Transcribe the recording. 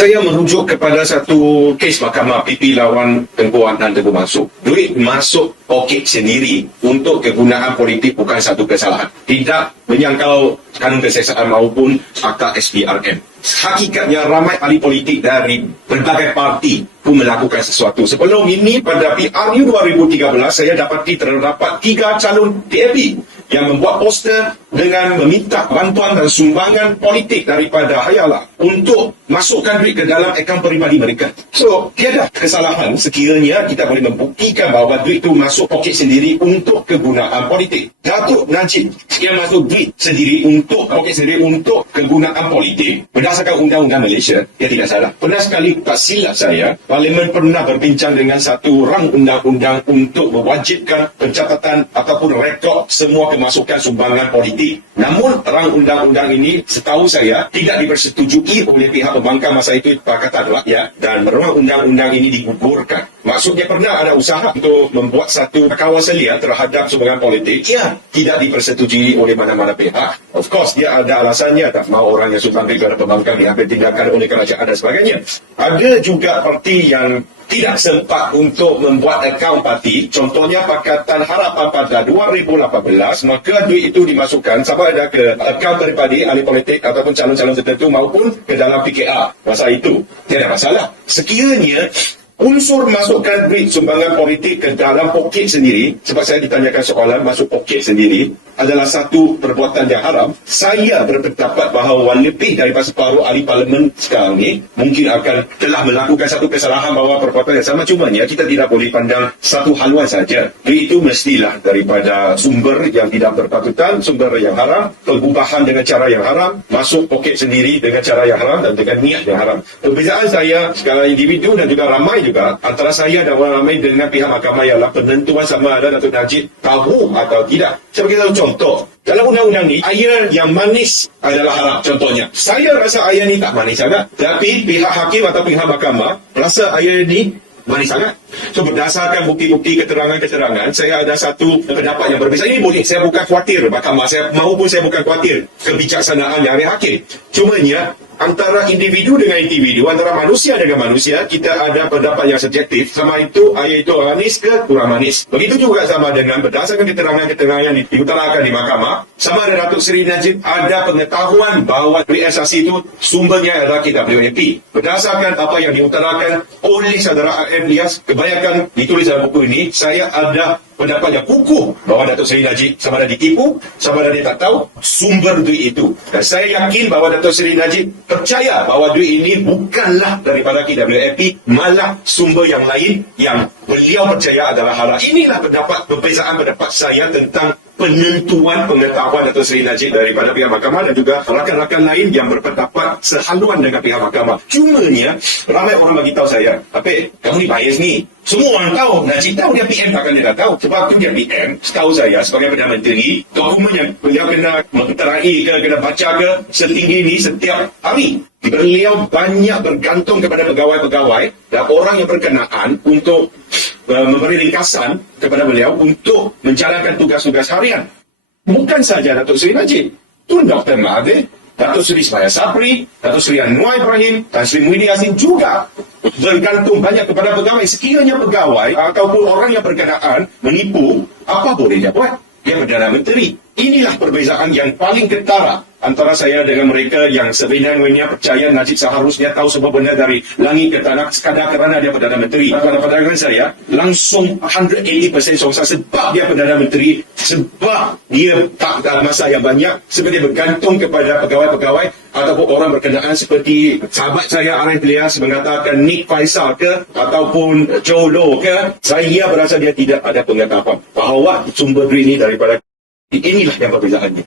Saya merujuk kepada satu kes mahkamah PP lawan Tengku Adnan Tengku Mansur. Duit masuk poket sendiri untuk kegunaan politik bukan satu kesalahan. Tidak menyangkal kanun kesiasatan maupun Akta SPRM. Hakikatnya ramai ahli politik dari berbagai parti pun melakukan sesuatu. Sebelum ini pada PRU 2013 saya dapati terdapat 3 calon PAP yang membuat poster dengan meminta bantuan dan sumbangan politik daripada Hayala untuk masukkan duit ke dalam akaun peribadi mereka. So, tiada kesalahan sekiranya kita boleh membuktikan bahawa duit itu masuk poket sendiri untuk kegunaan politik. Datuk Najib yang masuk duit sendiri untuk poket sendiri untuk kegunaan politik berdasarkan Undang-Undang Malaysia, dia tidak salah. Pernah sekali tak silap saya, Parlimen pernah berbincang dengan satu rang undang-undang untuk mewajibkan pencatatan ataupun rekod semua kemasukan sumbangan politik. Namun rang undang-undang ini setahu saya tidak dipersetujui oleh pihak pembangkang masa itu Pakatan Rakyat dan rang undang-undang ini digugurkan. Maksudnya pernah ada usaha untuk membuat satu kawasan liar terhadap sumbangan politik. Ya, tidak dipersetujui oleh mana-mana pihak. Of course, dia ada alasannya, tak mahu orang yang sumbang kepada pembangkang diambil tindakan oleh kerajaan dan sebagainya. Ada juga parti yang tidak sempat untuk membuat akaun parti, contohnya Pakatan Harapan pada 2018, maka duit itu dimasukkan sama ada ke akaun peribadi ahli politik ataupun calon-calon tertentu maupun ke dalam PKR masa itu. Tidak masalah. Sekiranya unsur masukkan duit sumbangan politik ke dalam poket sendiri, sebab saya ditanyakan soalan masuk poket sendiri adalah satu perbuatan yang haram, saya berpendapat bahawa lebih daripada separuh ahli parlimen sekarang ni mungkin akan telah melakukan satu kesalahan bahawa perbuatan yang sama. Cumanya kita tidak boleh pandang satu haluan saja. Duit itu mestilah daripada sumber yang tidak berpatutan, sumber yang haram, pengubahan dengan cara yang haram, masuk poket sendiri dengan cara yang haram dan dengan niat yang haram. Perbezaan saya secara individu dan juga ramai juga antara saya dan orang ramai dengan pihak mahkamah ialah penentuan sama ada Datuk Najib tahu atau tidak. Saya bagi tahu contoh. Dalam undang-undang ni, air yang manis adalah haram. Contohnya, saya rasa air ni tak manis sangat. Tapi pihak hakim atau pihak mahkamah rasa air ni manis sangat. So, berdasarkan bukti-bukti keterangan-keterangan, saya ada satu pendapat yang berbeza. Ini boleh. Saya bukan khawatir mahkamah. Maupun saya bukan khawatir kebijaksanaan yang ahli hakim. Cumanya, antara individu dengan individu, antara manusia dengan manusia, kita ada pendapat yang subjektif. Sama itu, air itu manis ke kurang manis. Begitu juga sama dengan berdasarkan keterangan-keterangan yang diutarakan di mahkamah, sama ada Datuk Seri Najib ada pengetahuan bahawa realisasi itu sumbernya adalah KWAP. Berdasarkan apa yang diutarakan oleh saudara A.M. Ilyas, kebanyakan ditulis dalam buku ini, saya ada pendapat yang kukuh bahawa Datuk Seri Najib sama ada ditipu, sama ada dia tak tahu sumber duit itu. Dan saya yakin bahawa Datuk Seri Najib percaya bahawa duit ini bukanlah daripada KWAP, malah sumber yang lain yang beliau percaya adalah halal. Inilah perbezaan pendapat saya tentang penentuan pengetahuan Datuk Seri Najib daripada pihak mahkamah dan juga rakan-rakan lain yang berpendapat sehaluan dengan pihak mahkamah. Cumanya, ramai orang bagi tahu saya, "Apik, kamu ni bias ni. Semua orang tahu, Najib tahu dia PM, takkan dia tak tahu." Sebab tu dia PM, setahu saya sebagai Perdana Menteri, dokumen yang beliau kena menterai ke, kena baca ke, setinggi ini setiap hari. Beliau banyak bergantung kepada pegawai-pegawai dan orang yang berkenaan untuk memberi ringkasan kepada beliau untuk menjalankan tugas-tugas harian. Bukan saja Datuk Seri Najib, Tun Dr. Mahathir, Datuk Seri Ismail Sabri, Datuk Seri Anwar Ibrahim, Tan Sri Muhyiddin Yassin juga bergantung banyak kepada pegawai. Sekiranya pegawai ataupun orang yang berkenaan menipu, apa boleh dia buat? Dia Perdana Menteri. Inilah perbezaan yang paling ketara antara saya dengan mereka yang sebenarnya percaya Najib seharusnya tahu semua benda dari langit ke tanah sekadar kerana dia Perdana Menteri. Pada pandangan saya, langsung 180% songsa sebab dia Perdana Menteri, sebab dia tak ada masa yang banyak, sebab dia bergantung kepada pegawai-pegawai ataupun orang berkenaan seperti sahabat saya Arif Ilyas mengatakan Nick Faisal ke ataupun Joe Low ke. Saya berasa dia tidak ada pengetahuan bahawa sumber duit ini daripada. Inilah yang perbezaannya.